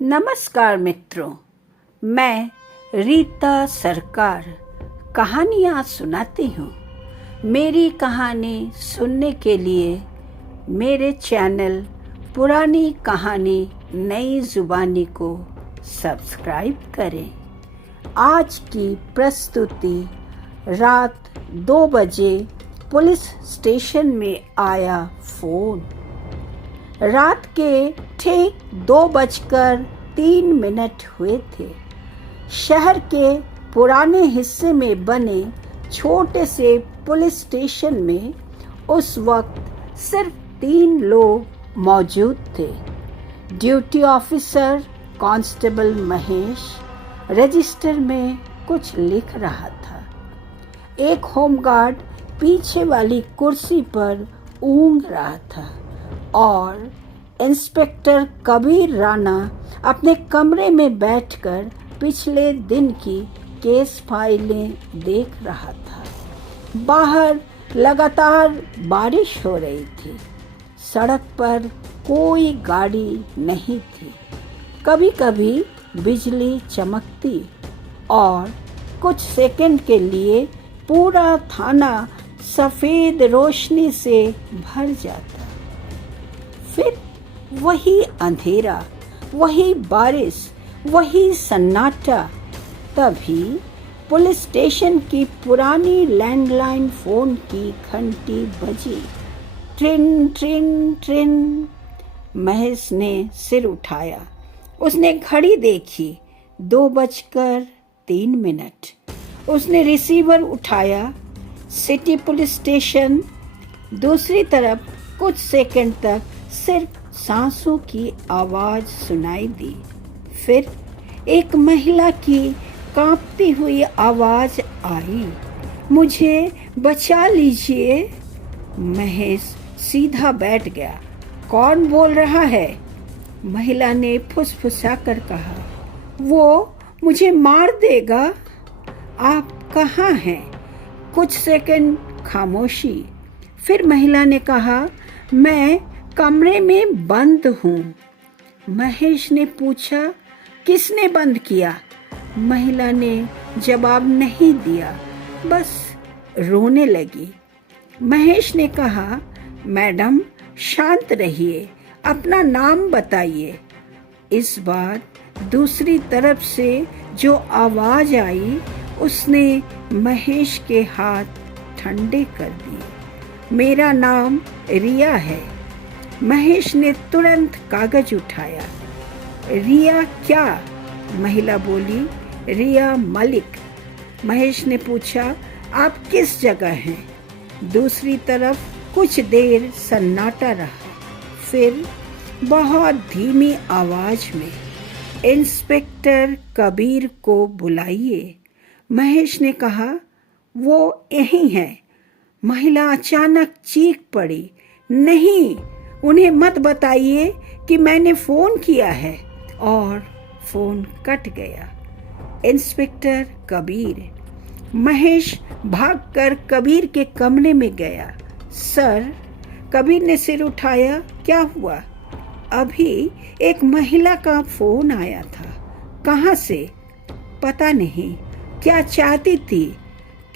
नमस्कार मित्रों, मैं रीता सरकार कहानियाँ सुनाती हूँ। मेरी कहानी सुनने के लिए मेरे चैनल पुरानी कहानी नई जुबानी को सब्सक्राइब करें। आज की प्रस्तुति रात 2 बजे पुलिस स्टेशन में आया फोन। रात के ठीक 2:03 हुए थे। शहर के पुराने हिस्से में बने छोटे से पुलिस स्टेशन में उस वक्त सिर्फ 3 लोग मौजूद थे। Duty officer constable Mahesh register में कुछ लिख रहा था। एक होमगार्ड पीछे वाली कुर्सी पर ऊँघ रहा था और इंस्पेक्टर कबीर राणा अपने कमरे में बैठकर पिछले दिन की केस फाइलें देख रहा था। बाहर लगातार बारिश हो रही थी। सड़क पर कोई गाड़ी नहीं थी। कभी कभी बिजली चमकती और कुछ सेकंड के लिए पूरा थाना सफ़ेद रोशनी से भर जाता। फिर वही अंधेरा, वही बारिश, वही सन्नाटा। तभी पुलिस स्टेशन की पुरानी लैंडलाइन फोन की घंटी बजी। ट्रिन ट्रिन ट्रिन। महेश ने सिर उठाया। उसने घड़ी देखी, 2:03। उसने रिसीवर उठाया। City police station. दूसरी तरफ कुछ सेकंड तक सिर्फ सांसों की आवाज सुनाई दी। फिर एक महिला की कांपती हुई आवाज आई, मुझे बचा लीजिए। महेश सीधा बैठ गया। कौन बोल रहा है? महिला ने फुसफुसाकर कहा, वो मुझे मार देगा। आप कहाँ हैं? कुछ सेकंड खामोशी। फिर महिला ने कहा, मैं कमरे में बंद हूँ। महेश ने पूछा, किसने बंद किया? महिला ने जवाब नहीं दिया, बस रोने लगी। महेश ने कहा, मैडम शांत रहिए, अपना नाम बताइए। इस बार दूसरी तरफ से जो आवाज आई उसने महेश के हाथ ठंडे कर दिए। मेरा नाम रिया है। महेश ने तुरंत कागज उठाया। रिया क्या? महिला बोली, रिया मलिक। महेश ने पूछा, आप किस जगह हैं? दूसरी तरफ कुछ देर सन्नाटा रहा। फिर बहुत धीमी आवाज में, इंस्पेक्टर कबीर को बुलाइए। महेश ने कहा, वो यहीं है। महिला अचानक चीख पड़ी, नहीं, उन्हें मत बताइए कि मैंने फोन किया है। और फोन कट गया। इंस्पेक्टर कबीर। महेश भागकर कबीर के कमरे में गया। सर, कबीर ने सिर उठाया, क्या हुआ? अभी एक महिला का फोन आया था। कहाँ से? पता नहीं। क्या चाहती थी?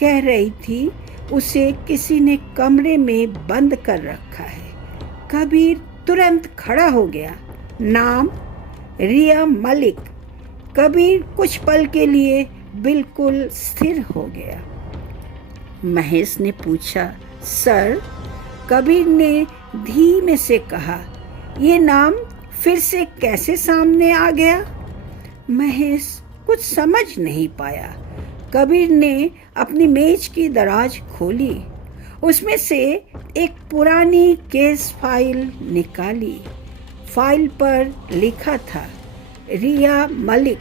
कह रही थी उसे किसी ने कमरे में बंद कर रखा है। कबीर तुरंत खड़ा हो गया। नाम? रिया मलिक। कबीर कुछ पल के लिए बिल्कुल स्थिर हो गया। महेश ने पूछा, सर? कबीर ने धीमे से कहा, ये नाम फिर से कैसे सामने आ गया? महेश कुछ समझ नहीं पाया। कबीर ने अपनी मेज की दराज खोली। उसमें से एक पुरानी केस फाइल निकाली। फाइल पर लिखा था, रिया मलिक,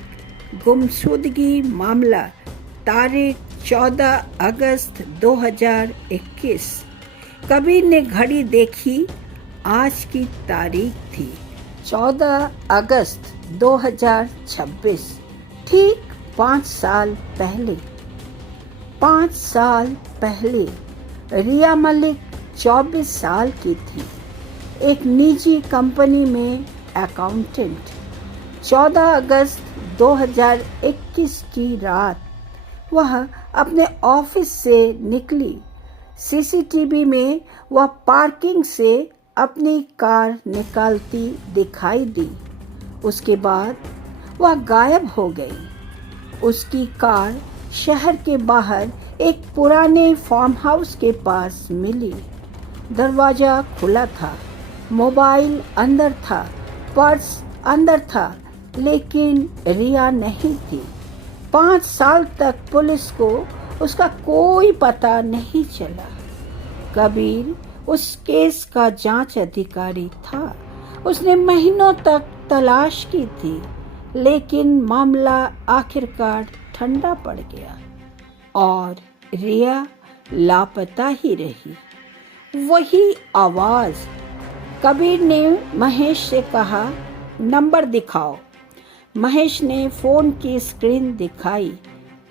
गुमशुदगी मामला, तारीख 14 अगस्त 2021। कबीर ने घड़ी देखी। आज की तारीख थी 14 अगस्त 2026। ठीक 5 साल पहले। 5 साल पहले रिया मलिक 24 साल की थी। एक निजी कंपनी में अकाउंटेंट। 14 अगस्त 2021 की रात वह अपने ऑफिस से निकली। सीसीटीवी में वह पार्किंग से अपनी कार निकालती दिखाई दी। उसके बाद वह गायब हो गई। उसकी कार शहर के बाहर एक पुराने फार्म हाउस के पास मिली। दरवाजा खुला था, मोबाइल अंदर था, पर्स अंदर था, लेकिन रिया नहीं थी। 5 साल तक पुलिस को उसका कोई पता नहीं चला। कबीर उस केस का जांच अधिकारी था। उसने महीनों तक तलाश की थी, लेकिन मामला आखिरकार ठंडा पड़ गया और रिया लापता ही रही। वही आवाज। कबीर ने महेश से कहा, नंबर दिखाओ। महेश ने फोन की स्क्रीन दिखाई।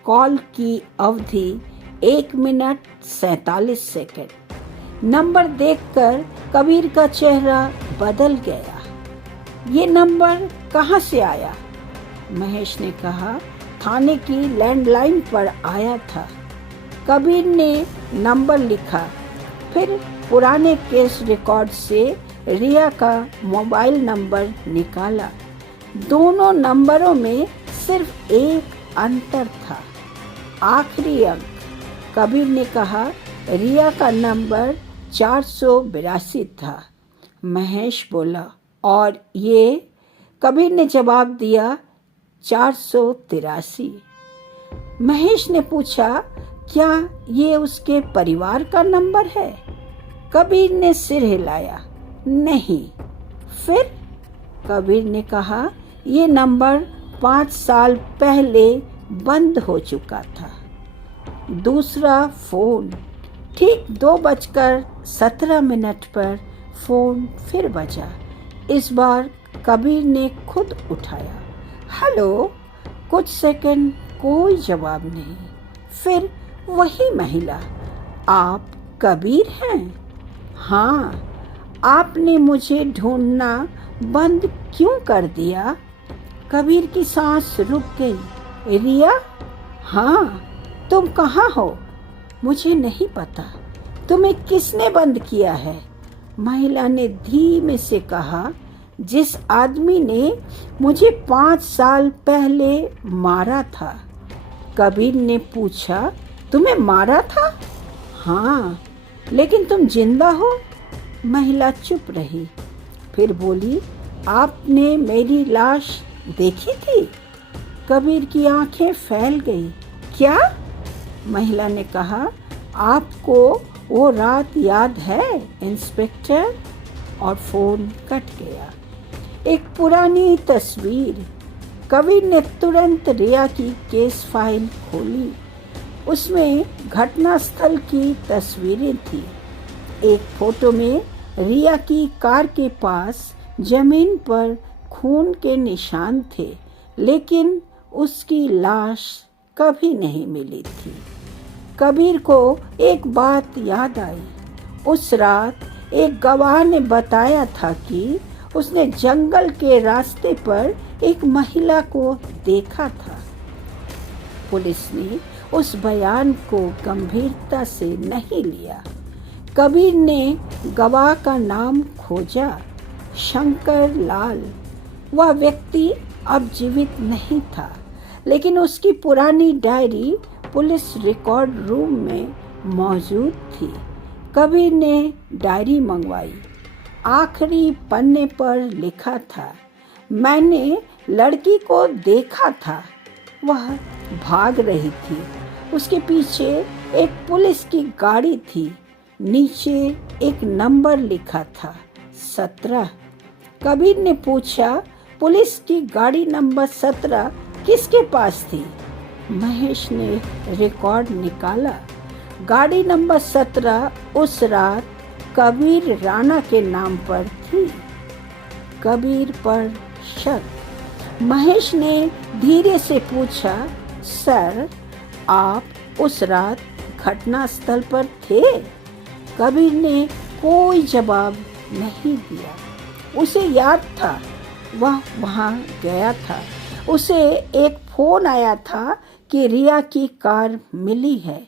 कॉल की अवधि 1 मिनट 47 सेकंड। नंबर देखकर कबीर का चेहरा बदल गया। ये नंबर कहाँ से आया? महेश ने कहा, थाने की लैंडलाइन पर आया था। कबीर ने नंबर लिखा, फिर पुराने केस रिकॉर्ड से रिया का मोबाइल नंबर निकाला। दोनों नंबरों में सिर्फ एक अंतर था, आखिरी अंक। कबीर ने कहा, रिया का नंबर 482 था। महेश बोला, और ये? कबीर ने जवाब दिया, 483। महेश ने पूछा, क्या ये उसके परिवार का नंबर है? कबीर ने सिर हिलाया, नहीं। फिर? कबीर ने कहा, ये नंबर 5 साल पहले बंद हो चुका था। दूसरा फोन। ठीक 2:17 पर फोन फिर बजा। इस बार कबीर ने खुद उठाया। हेलो। कुछ सेकंड कोई जवाब नहीं। फिर वही महिला, आप कबीर हैं? हाँ। आपने मुझे ढूंढना बंद क्यों कर दिया? कबीर की सांस रुक गई। रिया? हाँ। तुम कहाँ हो? मुझे नहीं पता। तुम्हें किसने बंद किया है? महिला ने धीमे से कहा, जिस आदमी ने मुझे 5 साल पहले मारा था। कबीर ने पूछा, तुम्हें मारा था? हाँ। लेकिन तुम जिंदा हो? महिला चुप रही, फिर बोली, आपने मेरी लाश देखी थी? कबीर की आंखें फैल गई। क्या? महिला ने कहा, आपको वो रात याद है इंस्पेक्टर? और फोन कट गया। एक पुरानी तस्वीर। कबीर ने तुरंत रिया की केस फाइल खोली। उसमें घटनास्थल की तस्वीरें थी। एक फोटो में रिया की कार के पास जमीन पर खून के निशान थे, लेकिन उसकी लाश कभी नहीं मिली थी। कबीर को एक बात याद आई। उस रात एक गवाह ने बताया था कि उसने जंगल के रास्ते पर एक महिला को देखा था। पुलिस ने उस बयान को गंभीरता से नहीं लिया। कबीर ने गवाह का नाम खोजा, शंकर लाल। वह व्यक्ति अब जीवित नहीं था, लेकिन उसकी पुरानी डायरी पुलिस रिकॉर्ड रूम में मौजूद थी। कबीर ने डायरी मंगवाई। आखिरी पन्ने पर लिखा था, मैंने लड़की को देखा था, वह भाग रही थी। उसके पीछे एक पुलिस की गाड़ी थी। नीचे एक नंबर लिखा था, 17। कबीर ने पूछा, पुलिस की गाड़ी नंबर 17 किसके पास थी? महेश ने रिकॉर्ड निकाला। गाड़ी नंबर 17 उस रात कबीर राणा के नाम पर थी। कबीर पर शक। महेश ने धीरे से पूछा, सर, आप उस रात घटनास्थल पर थे? कबीर ने कोई जवाब नहीं दिया। उसे याद था वह वहाँ गया था। उसे एक फ़ोन आया था कि रिया की कार मिली है,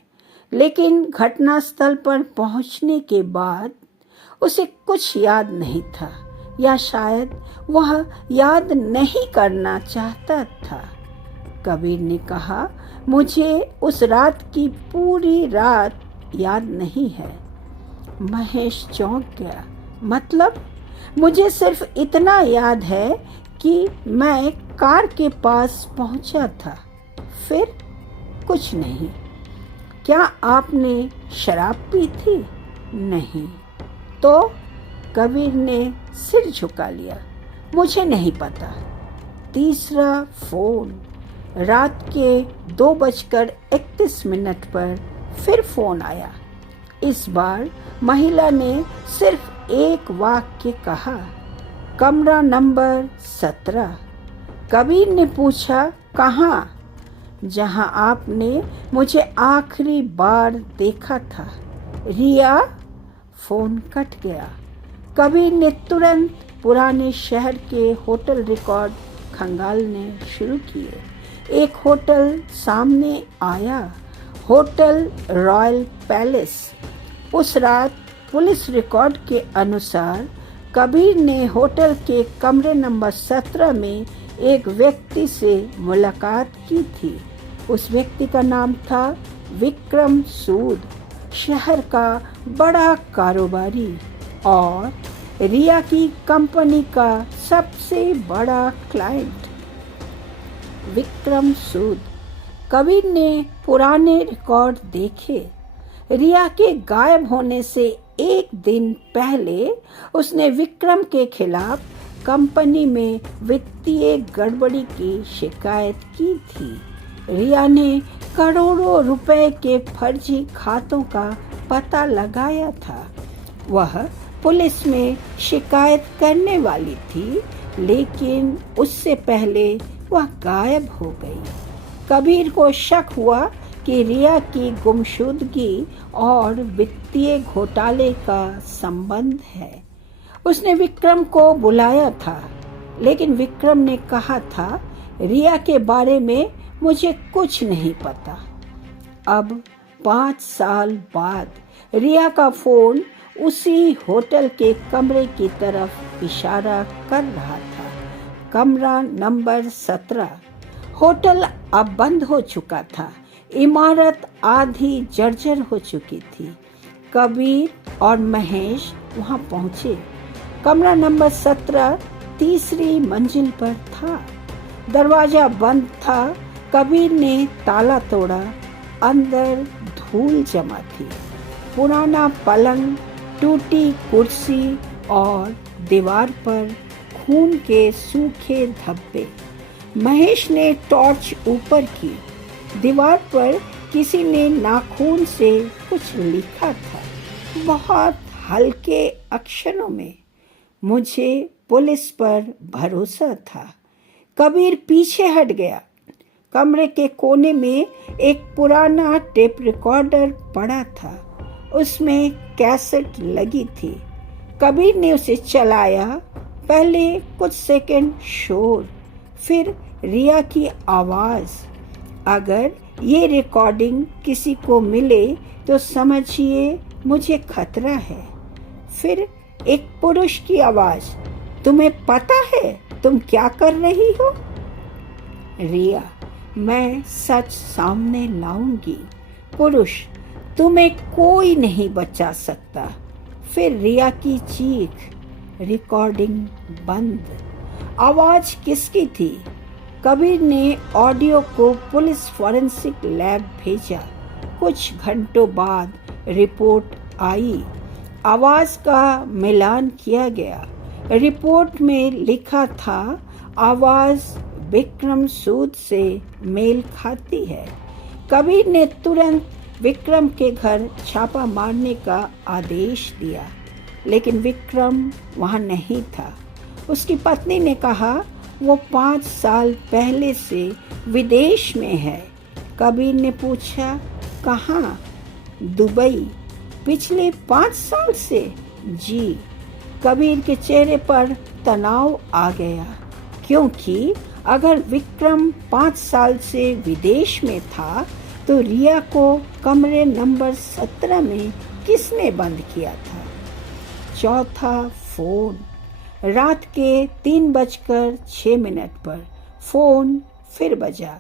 लेकिन घटनास्थल पर पहुँचने के बाद उसे कुछ याद नहीं था, या शायद वह याद नहीं करना चाहता था। कबीर ने कहा, मुझे उस रात की पूरी रात याद नहीं है। महेश चौंक गया। मतलब? मुझे सिर्फ इतना याद है कि मैं कार के पास पहुंचा था, फिर कुछ नहीं। क्या आपने शराब पी थी? नहीं। तो? कबीर ने सिर झुका लिया। मुझे नहीं पता। तीसरा फोन। रात के 2:31 पर फिर फोन आया। इस बार महिला ने सिर्फ एक वाक्य कहा, कमरा नंबर 17। कबीर ने पूछा, कहाँ? जहाँ आपने मुझे आखिरी बार देखा था। रिया? फोन कट गया। कबीर ने तुरंत पुराने शहर के होटल रिकॉर्ड खंगालने शुरू किए। एक होटल सामने आया, होटल रॉयल पैलेस। उस रात पुलिस रिकॉर्ड के अनुसार कबीर ने होटल के कमरे नंबर 17 में एक व्यक्ति से मुलाकात की थी। उस व्यक्ति का नाम था विक्रम सूद, शहर का बड़ा कारोबारी और रिया की कंपनी का सबसे बड़ा क्लाइंट। विक्रम सूद। कबीर ने पुराने रिकॉर्ड देखे। रिया के गायब होने से एक दिन पहले उसने विक्रम के खिलाफ कंपनी में वित्तीय गड़बड़ी की शिकायत की थी। रिया ने करोड़ों रुपए के फर्जी खातों का पता लगाया था। वह पुलिस में शिकायत करने वाली थी, लेकिन उससे पहले वह गायब हो गई। कबीर को शक हुआ कि रिया की गुमशुदगी और वित्तीय घोटाले का संबंध है। उसने विक्रम को बुलाया था, लेकिन विक्रम ने कहा था, रिया के बारे में मुझे कुछ नहीं पता। अब 5 साल बाद रिया का फोन उसी होटल के कमरे की तरफ इशारा कर रहा था। कमरा नंबर 17। होटल अब बंद हो चुका था। इमारत आधी जर्जर हो चुकी थी। कबीर और महेश वहां पहुंचे। कमरा नंबर 17 तीसरी मंजिल पर था। दरवाजा बंद था। कबीर ने ताला तोड़ा। अंदर धूल जमा थी। पुराना पलंग, टूटी कुर्सी और दीवार पर खून के सूखे धब्बे। महेश ने टॉर्च ऊपर की। दीवार पर किसी ने नाखून से कुछ लिखा था, बहुत हल्के अक्षरों में। मुझे पुलिस पर भरोसा था। कबीर पीछे हट गया। कमरे के कोने में एक पुराना टेप रिकॉर्डर पड़ा था। उसमें कैसेट लगी थी। कबीर ने उसे चलाया। पहले कुछ सेकंड शोर, फिर रिया की आवाज़। अगर ये रिकॉर्डिंग किसी को मिले तो समझिए मुझे खतरा है। फिर एक पुरुष की आवाज़, तुम्हें पता है तुम क्या कर रही हो? रिया, मैं सच सामने लाऊंगी। पुरुष, तुम्हें कोई नहीं बचा सकता। फिर रिया की चीख। रिकॉर्डिंग बंद। आवाज किसकी थी? कबीर ने ऑडियो को पुलिस फॉरेंसिक लैब भेजा। कुछ घंटों बाद रिपोर्ट आई। आवाज का मिलान किया गया। रिपोर्ट में लिखा था, आवाज विक्रम सूद से मेल खाती है। कबीर ने तुरंत विक्रम के घर छापा मारने का आदेश दिया, लेकिन विक्रम वहां नहीं था। उसकी पत्नी ने कहा, वो 5 साल पहले से विदेश में है। कबीर ने पूछा, कहाँ? दुबई। पिछले 5 साल? से जी। कबीर के चेहरे पर तनाव आ गया। क्योंकि अगर विक्रम 5 साल से विदेश में था तो रिया को कमरे नंबर 17 में किसने बंद किया था? चौथा फोन। रात के 3:06 पर फोन फिर बजा।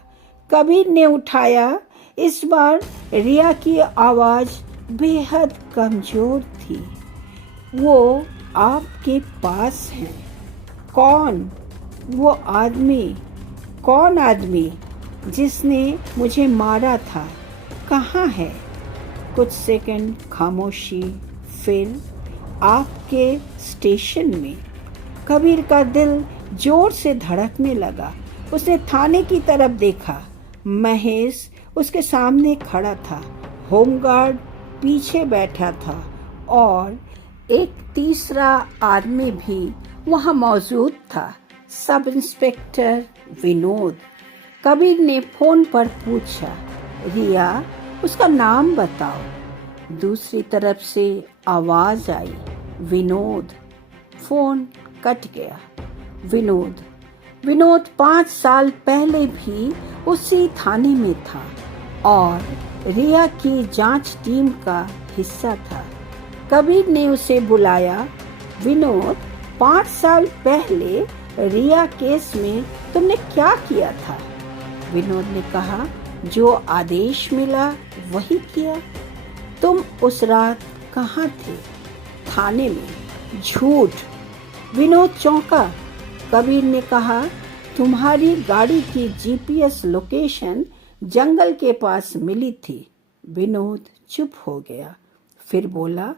कबीर ने उठाया। इस बार रिया की आवाज बेहद कमजोर थी। वो आपके पास है। कौन? वो आदमी। कौन आदमी जिसने मुझे मारा था? कहाँ है? कुछ सेकंड खामोशी, फिर आपके स्टेशन में। कबीर का दिल जोर से धड़कने लगा। उसने थाने की तरफ देखा। महेश उसके सामने खड़ा था। होमगार्ड पीछे बैठा था और एक तीसरा आदमी भी वहां मौजूद था, सब इंस्पेक्टर विनोद। कबीर ने फोन पर पूछा, रिया, उसका नाम बताओ। दूसरी तरफ से आवाज आई, विनोद। फोन कट गया। विनोद 5 साल पहले भी उसी थाने में था और रिया की जांच टीम का हिस्सा था। कबीर ने उसे बुलाया। विनोद, 5 साल पहले रिया केस में तुमने क्या किया था? विनोद ने कहा, जो आदेश मिला वही किया। तुम उस रात कहाँ थे? थाने में। झूठ। विनोद चौंका। कबीर ने कहा, तुम्हारी गाड़ी की जीपीएस लोकेशन जंगल के पास मिली थी। विनोद चुप हो गया, फिर बोला,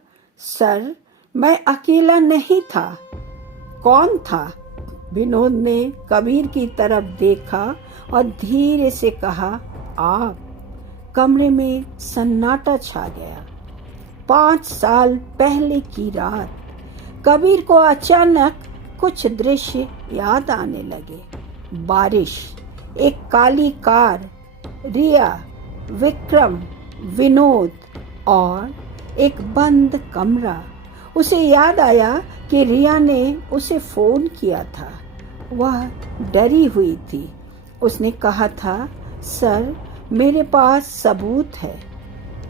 सर, मैं अकेला नहीं था। कौन था? विनोद ने कबीर की तरफ देखा और धीरे से कहा, आप। कमरे में सन्नाटा छा गया। 5 साल पहले की रात। कबीर को अचानक कुछ दृश्य याद आने लगे। बारिश, एक काली कार, रिया, विक्रम, विनोद और एक बंद कमरा। उसे याद आया कि रिया ने उसे फोन किया था। वह डरी हुई थी। उसने कहा था, सर, मेरे पास सबूत है।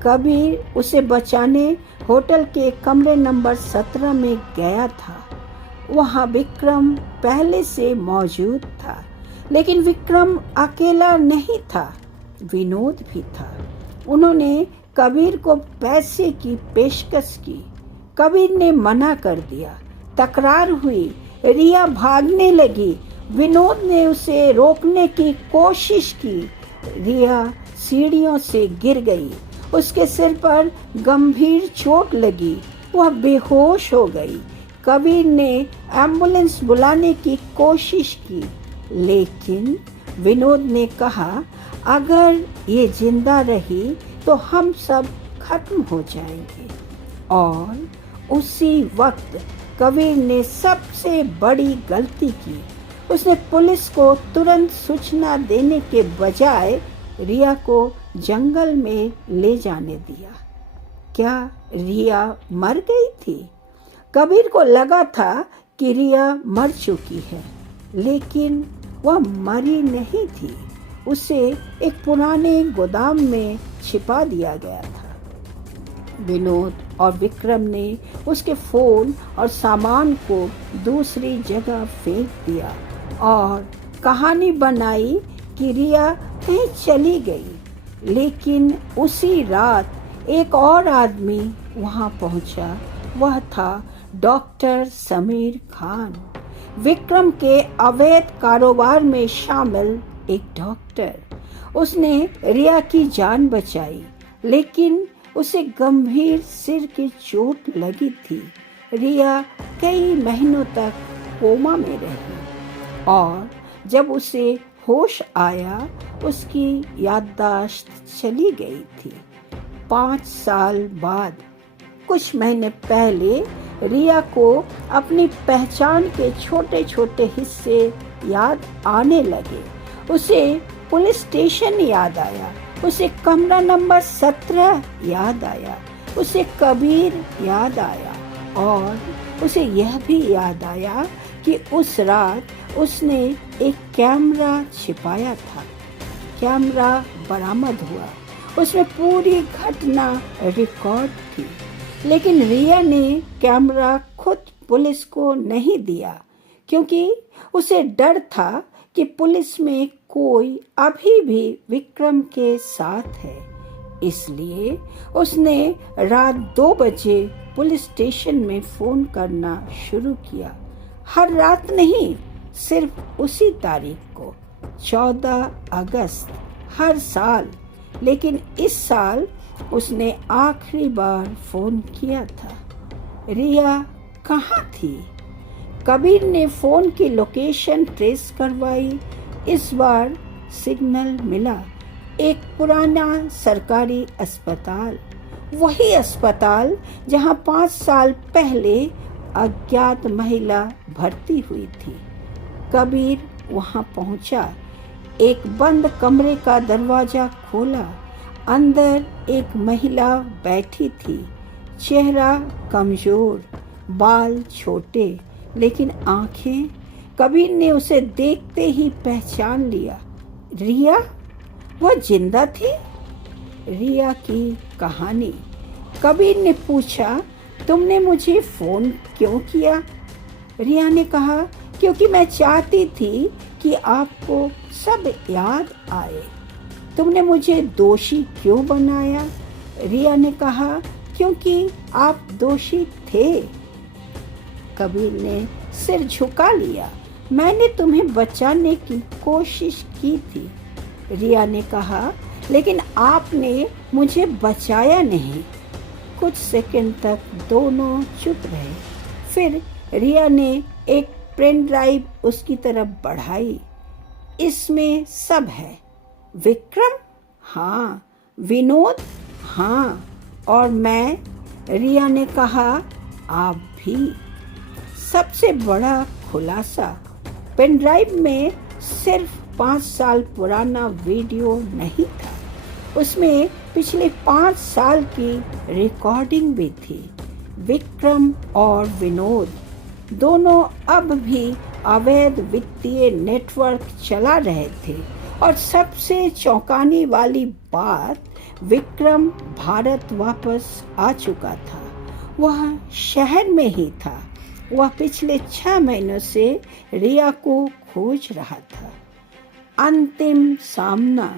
कबीर उसे बचाने होटल के कमरे नंबर 17 में गया था। वहाँ विक्रम पहले से मौजूद था, लेकिन विक्रम अकेला नहीं था, विनोद भी था। उन्होंने कबीर को पैसे की पेशकश की। कबीर ने मना कर दिया। तकरार हुई। रिया भागने लगी। विनोद ने उसे रोकने की कोशिश की। रिया सीढ़ियों से गिर गई। उसके सिर पर गंभीर चोट लगी। वह बेहोश हो गई। कबीर ने एम्बुलेंस बुलाने की कोशिश की, लेकिन विनोद ने कहा, अगर ये जिंदा रही तो हम सब खत्म हो जाएंगे। और उसी वक्त कबीर ने सबसे बड़ी गलती की। उसने पुलिस को तुरंत सूचना देने के बजाय रिया को जंगल में ले जाने दिया। क्या रिया मर गई थी? कबीर को लगा था कि रिया मर चुकी है, लेकिन वह मरी नहीं थी। उसे एक पुराने गोदाम में छिपा दिया गया था। विनोद और विक्रम ने उसके फोन और सामान को दूसरी जगह फेंक दिया और कहानी बनाई कि रिया कहीं चली गई। लेकिन उसी रात एक और आदमी वहां पहुंचा। वह था डॉक्टर समीर खान, विक्रम के अवैध कारोबार में शामिल एक डॉक्टर। उसने रिया की जान बचाई, लेकिन उसे गंभीर सिर की चोट लगी थी। रिया कई महीनों तक कोमा में रही और जब उसे होश आया, उसकी याददाश्त चली गई थी। 5 साल बाद, कुछ महीने पहले, रिया को अपनी पहचान के छोटे छोटे हिस्से याद आने लगे। उसे पुलिस स्टेशन याद आया। उसे कमरा नंबर 17 याद आया। उसे कबीर याद आया और उसे यह भी याद आया कि उस रात उसने एक कैमरा छिपाया था। कैमरा बरामद हुआ, उसमें पूरी घटना रिकॉर्ड थी। लेकिन रिया ने कैमरा खुद पुलिस को नहीं दिया, क्योंकि उसे डर था कि पुलिस में कोई अभी भी विक्रम के साथ है। इसलिए उसने रात 2 बजे पुलिस स्टेशन में फोन करना शुरू किया। हर रात नहीं, सिर्फ उसी तारीख को, 14 अगस्त हर साल। लेकिन इस साल उसने आखिरी बार फोन किया था। रिया कहाँ थी? कबीर ने फोन की लोकेशन ट्रेस करवाई। इस बार सिग्नल मिला, एक पुराना सरकारी अस्पताल, वही अस्पताल जहां 5 साल पहले अज्ञात महिला भर्ती हुई थी। कबीर वहां पहुंचा, एक बंद कमरे का दरवाजा खोला। अंदर एक महिला बैठी थी, चेहरा कमजोर, बाल छोटे, लेकिन आंखें। कबीर ने उसे देखते ही पहचान लिया। रिया, वह जिंदा थी। रिया की कहानी। कबीर ने पूछा, तुमने मुझे फोन क्यों किया? रिया ने कहा, क्योंकि मैं चाहती थी कि आपको सब याद आए। तुमने मुझे दोषी क्यों बनाया? रिया ने कहा, क्योंकि आप दोषी थे। कबीर ने सिर झुका लिया। मैंने तुम्हें बचाने की कोशिश की थी। रिया ने कहा, लेकिन आपने मुझे बचाया नहीं। कुछ सेकंड तक दोनों चुप रहे। फिर रिया ने एक पेन ड्राइव उसकी तरफ बढ़ाई। इसमें सब है। विक्रम? हाँ। विनोद? हाँ। और मैं? रिया ने कहा, आप भी। सबसे बड़ा खुलासा, पेन ड्राइव में सिर्फ 5 साल पुराना वीडियो नहीं था, उसमें पिछले 5 साल की रिकॉर्डिंग भी थी। विक्रम और विनोद दोनों अब भी अवैध वित्तीय नेटवर्क चला रहे थे। और सबसे चौंकाने वाली बात, विक्रम भारत वापस आ चुका था। वह शहर में ही था। वह पिछले 6 महीनों से रिया को खोज रहा था। अंतिम सामना।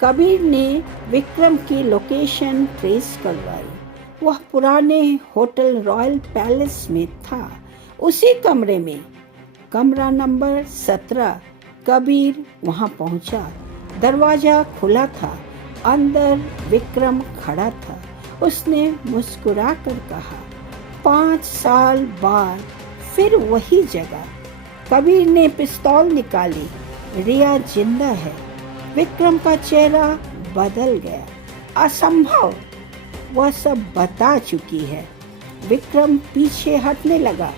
कबीर ने विक्रम की लोकेशन ट्रेस करवाई। वह पुराने होटल रॉयल पैलेस में था, उसी कमरे में, कमरा नंबर 17। कबीर वहां पहुंचा। दरवाजा खुला था। अंदर विक्रम खड़ा था। उसने मुस्कुरा कर कहा, 5 साल बाद फिर वही जगह। कबीर ने पिस्तौल निकाली। रिया जिंदा है। विक्रम का चेहरा बदल गया। असंभव, वह सब बता चुकी है। विक्रम पीछे हटने लगा।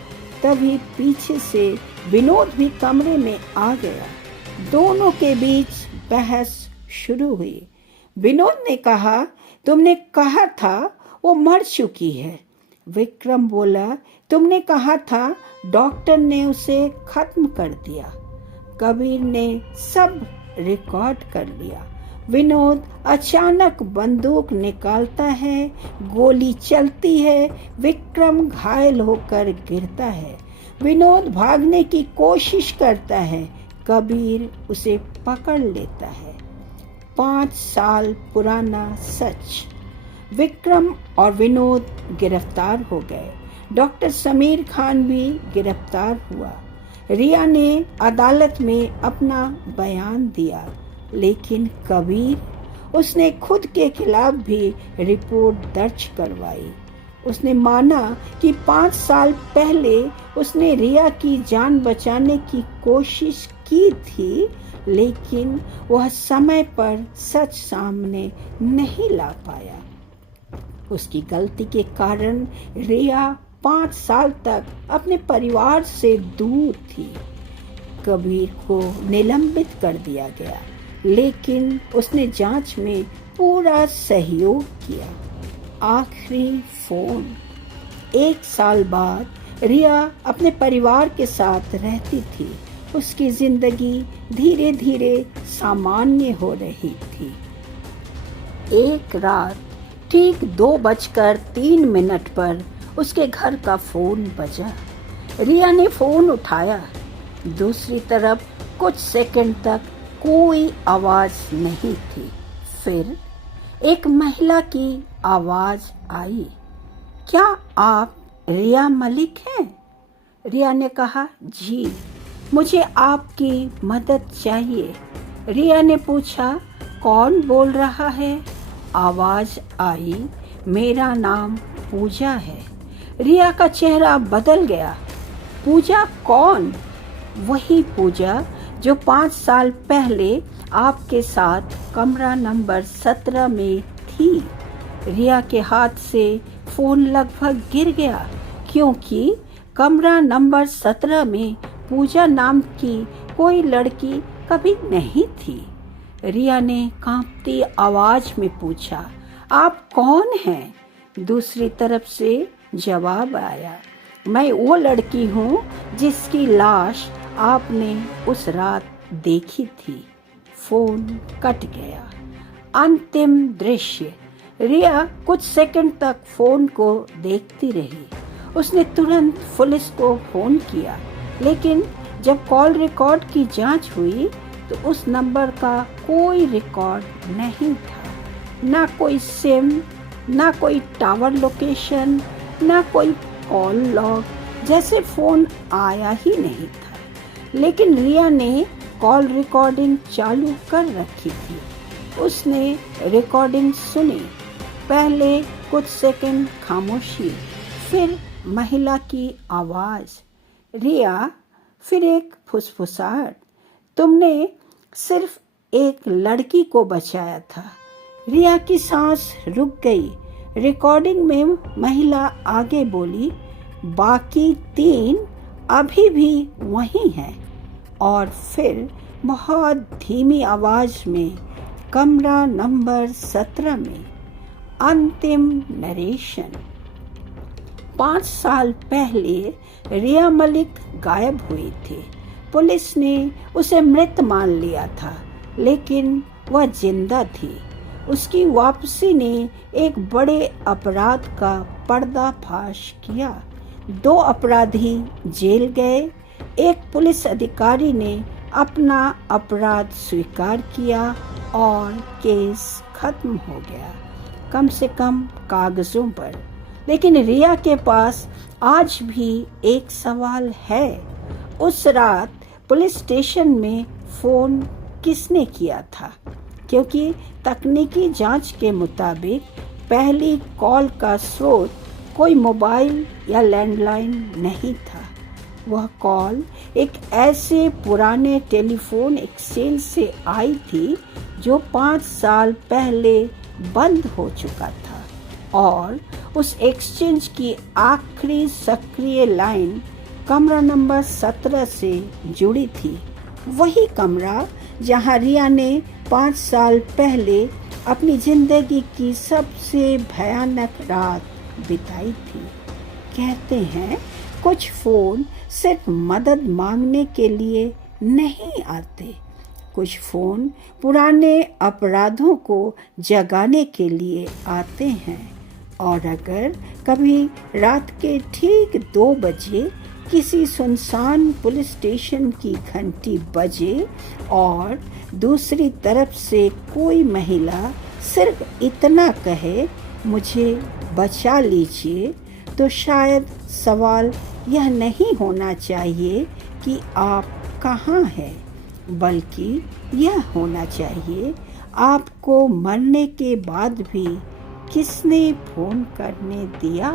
तभी पीछे से विनोद भी कमरे में आ गया। दोनों के बीच बहस शुरू हुई। विनोद ने कहा, तुमने कहा था वो मर चुकी है। विक्रम बोला, तुमने कहा था डॉक्टर ने उसे खत्म कर दिया। कबीर ने सब रिकॉर्ड कर लिया। विनोद अचानक बंदूक निकालता है, गोली चलती है, विक्रम घायल होकर गिरता है। विनोद भागने की कोशिश करता है, कबीर उसे पकड़ लेता है। 5 साल पुराना सच। विक्रम और विनोद गिरफ्तार हो गए। डॉक्टर समीर खान भी गिरफ्तार हुआ। रिया ने अदालत में अपना बयान दिया, लेकिन कबीर, उसने खुद के खिलाफ भी रिपोर्ट दर्ज करवाई। उसने माना कि 5 साल पहले उसने रिया की जान बचाने की कोशिश की थी, लेकिन वह समय पर सच सामने नहीं ला पाया। उसकी गलती के कारण रिया 5 साल तक अपने परिवार से दूर थी। कबीर को निलंबित कर दिया गया, लेकिन उसने जांच में पूरा सहयोग किया। आखिरी फोन। 1 साल बाद रिया अपने परिवार के साथ रहती थी। उसकी जिंदगी धीरे धीरे सामान्य हो रही थी। एक रात ठीक 2:03 पर उसके घर का फोन बजा। रिया ने फोन उठाया। दूसरी तरफ कुछ सेकंड तक कोई आवाज नहीं थी। फिर एक महिला की आवाज आई, क्या आप रिया मलिक हैं? रिया ने कहा, जी, मुझे आपकी मदद चाहिए। रिया ने पूछा, कौन बोल रहा है? आवाज आई, मेरा नाम पूजा है। रिया का चेहरा बदल गया। पूजा कौन? वही पूजा जो 5 साल पहले आपके साथ कमरा नंबर 17 में थी। रिया के हाथ से फोन लगभग गिर गया, क्योंकि कमरा नंबर 17 में पूजा नाम की कोई लड़की कभी नहीं थी। रिया ने कांपती आवाज में पूछा, आप कौन हैं? दूसरी तरफ से जवाब आया, मैं वो लड़की हूँ जिसकी लाश आपने उस रात देखी थी। फोन कट गया। अंतिम दृश्य। रिया कुछ सेकंड तक फोन को देखती रही। उसने तुरंत पुलिस को फोन किया, लेकिन जब कॉल रिकॉर्ड की जांच हुई तो उस नंबर का कोई रिकॉर्ड नहीं था। ना कोई सिम, ना कोई टावर लोकेशन, ना कोई कॉल लॉग, जैसे फोन आया ही नहीं था। लेकिन रिया ने कॉल रिकॉर्डिंग चालू कर रखी थी। उसने रिकॉर्डिंग सुनी। पहले कुछ सेकंड खामोशी, फिर महिला की आवाज, रिया, फिर एक फुसफुसाहट, तुमने सिर्फ एक लड़की को बचाया था। रिया की सांस रुक गई। रिकॉर्डिंग में महिला आगे बोली, बाकी 3 अभी भी वहीं हैं। और फिर बहुत धीमी आवाज में, कमरा नंबर 17 में। अंतिम नरेशन। 5 साल पहले रिया मलिक गायब हुई थी। पुलिस ने उसे मृत मान लिया था, लेकिन वह जिंदा थी। उसकी वापसी ने एक बड़े अपराध का पर्दाफाश किया। 2 अपराधी जेल गए। एक पुलिस अधिकारी ने अपना अपराध स्वीकार किया और केस खत्म हो गया, कम से कम कागजों पर। लेकिन रिया के पास आज भी एक सवाल है, उस रात पुलिस स्टेशन में फोन किसने किया था? क्योंकि तकनीकी जांच के मुताबिक पहली कॉल का स्रोत कोई मोबाइल या लैंडलाइन नहीं था। वह कॉल एक ऐसे पुराने टेलीफोन एक्सचेंज से आई थी जो 5 साल पहले बंद हो चुका था, और उस एक्सचेंज की आखिरी सक्रिय लाइन कमरा नंबर 17 से जुड़ी थी। वही कमरा जहां रिया ने 5 साल पहले अपनी जिंदगी की सबसे भयानक रात बिताई थी। कहते हैं, कुछ फोन सिर्फ मदद मांगने के लिए नहीं आते, कुछ फोन पुराने अपराधों को जगाने के लिए आते हैं। और अगर कभी रात के ठीक 2 बजे किसी सुनसान पुलिस स्टेशन की घंटी बजे और दूसरी तरफ से कोई महिला सिर्फ इतना कहे, मुझे बचा लीजिए, तो शायद सवाल यह नहीं होना चाहिए कि आप कहाँ हैं, बल्कि यह होना चाहिए, आपको मरने के बाद भी किसने फोन करने दिया।